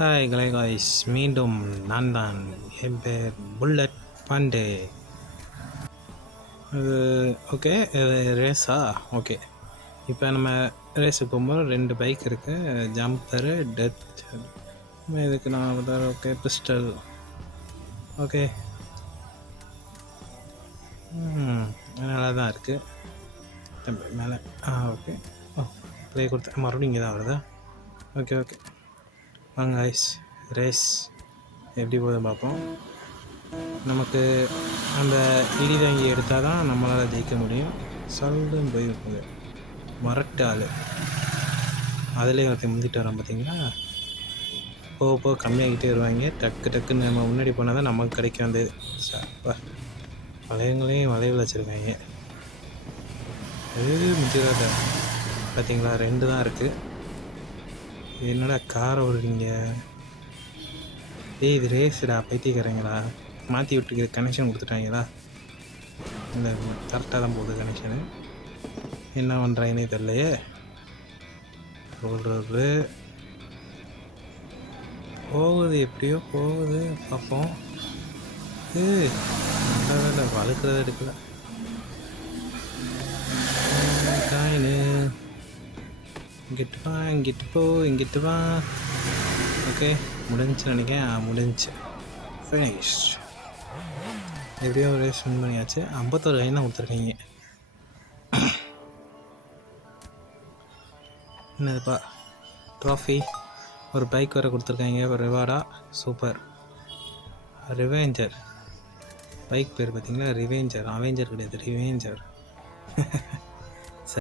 Hi guys, மீண்டும் நான் தான். என் பேர் புல்லட் பாண்டே. ஓகே, ரேஸா? ஓகே, இப்போ நம்ம ரேஸுக்கு போகும்போது 2 பைக் இருக்குது. Jumper, death. இதுக்கு நான் ஓகே, பிஸ்டல். ஓகே, நல்லா தான் இருக்குது. தம்பி மேலே ஓகே. ப்ளே கொடுத்தேன், மறுபடியும் இங்கே தான் வருதா? ஓகே ஓகே, வாங்க காய்ஸ், ரேஸ் எப்படி போகுது பார்ப்போம். நமக்கு அந்த இடி தாங்கி எடுத்தால் தான் நம்மளால் ஜெயிக்க முடியும். சொல்லுன்னு போயிருக்குது மரட்டு ஆள். அதுலேயே ஒருத்தர் முந்திட்டு வரோம் பார்த்தீங்களா. போக போக கம்மியாகிட்டே வருவாங்க. டக்கு டக்குன்னு நம்ம முன்னாடி போனால் தான் நமக்கு கிடைக்கும். அந்த சாப்பா வளையங்களையும் வளைவில் வச்சுருக்காங்க. முந்திராத பார்த்தீங்களா, 2 தான் இருக்குது. என்னடா காரை விடுறீங்க? இது ரேஸுடா, பைத்தியக்காரங்களா. மாற்றி விட்டுக்கு கனெக்ஷன் கொடுத்துட்டாங்களா? இந்த கரெக்டாக தான் போகுது கனெக்ஷனு. என்ன பண்ணுறாங்கன்னே தெரியலையே. ரோடு போகுது, எப்படியோ போகுது, பார்ப்போம். நல்ல வளர்க்குறத எடுக்கல. காயினு இங்கிட்டு வா, இங்கிட்டு போ, இங்கிட்டு வா. ஓகே, முடிஞ்சுன்னு நினைக்கிறேன். முடிஞ்சு ஃபினிஷ். எப்படியோ ரேஸ் வின் பண்ணியாச்சு. 51 லைன் தான் கொடுத்துருக்கீங்க. என்னதுப்பா, ட்ராஃபி, ஒரு பைக் வேறு கொடுத்துருக்காங்க, ஒரு ரிவார்டா. சூப்பர். ரிவேஞ்சர் பைக் பேர் பார்த்தீங்களா, ரிவேஞ்சர். அவெஞ்சர் கிடையாது, ரிவேஞ்சர்.